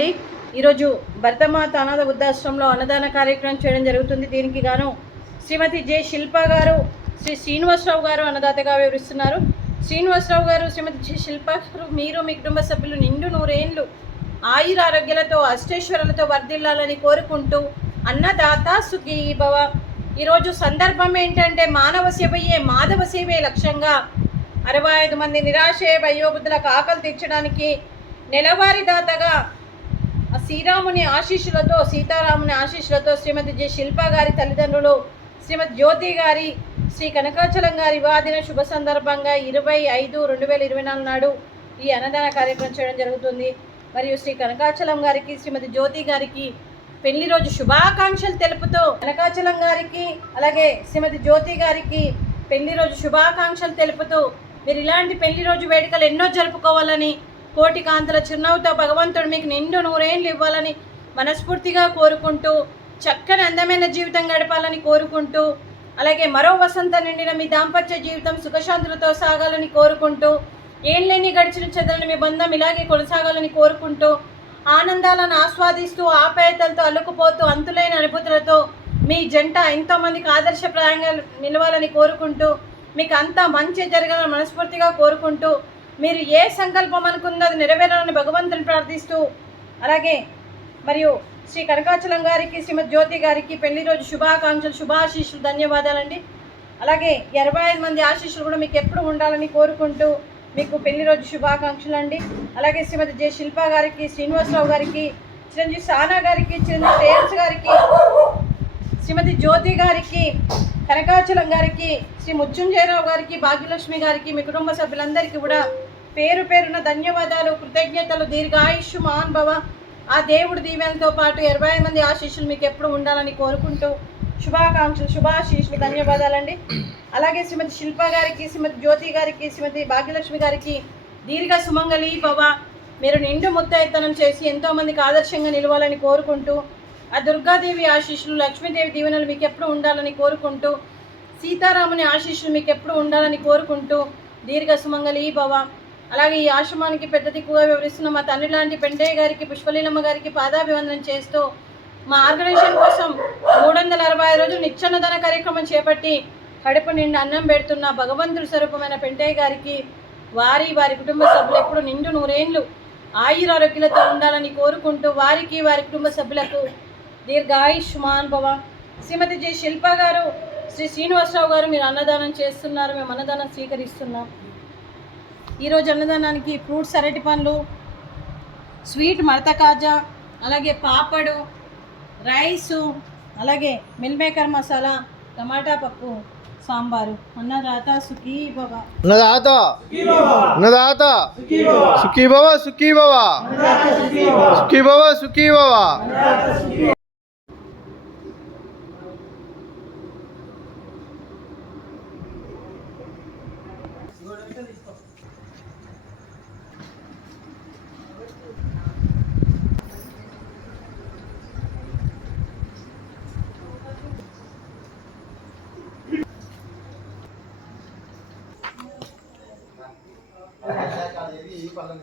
అండి. ఈరోజు భరతమాత అనాథ వృద్ధాశ్రమంలో అన్నదాన కార్యక్రమం చేయడం జరుగుతుంది. దీనికి గాను శ్రీమతి జె శిల్ప గారు, శ్రీ శ్రీనివాసరావు గారు అన్నదాతగా వివరిస్తున్నారు. శ్రీనివాసరావు గారు, శ్రీమతి జె శిల్ప గారు, మీరు మీ కుటుంబ సభ్యులు నిండు నూరేళ్లు ఆయురారోగ్యాలతో అష్టైశ్వర్యాలతో వర్ధిల్లాలని కోరుకుంటూ అన్నదాత సుఖీ భవ. ఈరోజు సందర్భం ఏంటంటే మానవ సేవయే మాధవ సేవే లక్ష్యంగా 65 మంది నిరాశయ వయోవృద్ధులకు ఆకలి తీర్చడానికి నెలవారీ దాతగా శ్రీరాముని ఆశీస్సులతో సీతారాముని ఆశీస్సులతో శ్రీమతి జె శిల్ప గారి తల్లిదండ్రులు శ్రీమతి జ్యోతి గారి శ్రీ కనకాచలం గారి వివాహ శుభ సందర్భంగా 25/5/2024 నాడు ఈ అన్నదాన కార్యక్రమం చేయడం జరుగుతుంది. మరియు శ్రీ కనకాచలం గారికి శ్రీమతి జ్యోతి గారికి పెళ్లి రోజు శుభాకాంక్షలు తెలుపుతూ కనకాచలం గారికి అలాగే శ్రీమతి జ్యోతి గారికి పెళ్లి రోజు శుభాకాంక్షలు తెలుపుతూ మీరు ఇలాంటి పెళ్లి రోజు వేడుకలు ఎన్నో జరుపుకోవాలని, కోటి కాంతుల చిరునవ్వుతో భగవంతుడు మీకు నిండు నూరేళ్ళు ఇవ్వాలని మనస్ఫూర్తిగా కోరుకుంటూ, చక్కని అందమైన జీవితం గడపాలని కోరుకుంటూ, అలాగే మరో వసంతం నిండిన మీ దాంపత్య జీవితం సుఖశాంతులతో సాగాలని కోరుకుంటూ, ఏళ్ళని గడిచిన చెదలని మీ బంధం ఇలాగే కొనసాగాలని కోరుకుంటూ, ఆనందాలను ఆస్వాదిస్తూ ఆప్యాయతలతో అల్లుకుపోతూ అంతులైన అనుభూతులతో మీ జంట ఎంతోమందికి ఆదర్శప్రాయంగా నిలవాలని కోరుకుంటూ, మీకు అంతా మంచి జరగాలని మనస్ఫూర్తిగా కోరుకుంటూ, మీరు ఏ సంకల్పం అనుకుందో అది నెరవేరాలని భగవంతుని ప్రార్థిస్తూ, అలాగే మరియు శ్రీ కనకాచలం గారికి శ్రీమతి జ్యోతి గారికి పెళ్లి రోజు శుభాకాంక్షలు, శుభాశీస్సులు, ధన్యవాదాలండి. అలాగే 25 మంది ఆశీస్సులు కూడా మీకు ఎప్పుడు ఉండాలని కోరుకుంటూ మీకు పెళ్లి రోజు శుభాకాంక్షలు అండి. అలాగే శ్రీమతి జె శిల్ప గారికి, శ్రీనివాసరావు గారికి, చిరంజీవి సానా గారికి, చిరంజీవి శ్రేయస్ గారికి, శ్రీమతి జ్యోతి గారికి, కనకాచలం గారికి, శ్రీ ముత్యుంజయరావు గారికి, భాగ్యలక్ష్మి గారికి, మీ కుటుంబ సభ్యులందరికీ కూడా పేరు పేరున ధన్యవాదాలు, కృతజ్ఞతలు, దీర్ఘాయుష్యు మహాన్భవ. ఆ దేవుడి దీవెనతో పాటు 25 మంది ఆశీస్సులు మీకు ఎప్పుడు ఉండాలని కోరుకుంటూ శుభాకాంక్షలు, శుభాశీస్సులు, ధన్యవాదాలండి. అలాగే శ్రీమతి శిల్ప గారికి, శ్రీమతి జ్యోతి గారికి, శ్రీమతి భాగ్యలక్ష్మి గారికి దీర్ఘ సుమంగళి భవ. మీరు నిండు ముత్తైతనం చేసి ఎంతోమందికి ఆదర్శంగా నిలవాలని కోరుకుంటూ, ఆ దుర్గాదేవి ఆశీస్సులు, లక్ష్మీదేవి దీవెనలు మీకు ఎప్పుడు ఉండాలని కోరుకుంటూ, సీతారాముని ఆశీస్సులు మీకు ఎప్పుడు ఉండాలని కోరుకుంటూ దీర్ఘ సుమంగళి భవ. అలాగే ఈ ఆశ్రమానికి పెద్ద దిక్కుగా వివరిస్తున్న మా తండ్రి లాంటి పెంటయ్య గారికి, పుష్పలీలమ్మ గారికి పాదాభివందనం చేస్తూ, మా ఆర్గనైజేషన్ కోసం 365 రోజులు నిత్యాన్నదాన కార్యక్రమం చేపట్టి కడుపు నిండి అన్నం పెడుతున్న భగవంతుడి స్వరూపమైన పెంటయ్య గారికి, వారి కుటుంబ సభ్యులు ఎప్పుడు నిండు నూరేళ్లు ఆయురారోగ్యాలతో ఉండాలని కోరుకుంటూ, వారికి వారి కుటుంబ సభ్యులకు దీర్ఘాయుష్మాన్ భవ. శ్రీమతి జె శిల్ప గారు, శ్రీ శ్రీనివాసరావు గారు మీరు అన్నదానం చేస్తున్నారు, మేము అన్నదానం స్వీకరిస్తున్నాం. ఈరోజు అన్నదానానికి ఫ్రూట్స్, అరటి పండ్లు, స్వీట్ మడత కాజా, అలాగే పాపడు, రైసు, అలాగే మిల్ మేకర్ మసాలా, టమాటా పప్పు, సాంబారు. అన్నదాత సుఖీ భవ. అన్నదాత అన్నదాత సుఖీ భవ, సుఖీ భవ, సుఖీ భవ, సుఖీ భవ. ఈ పనులు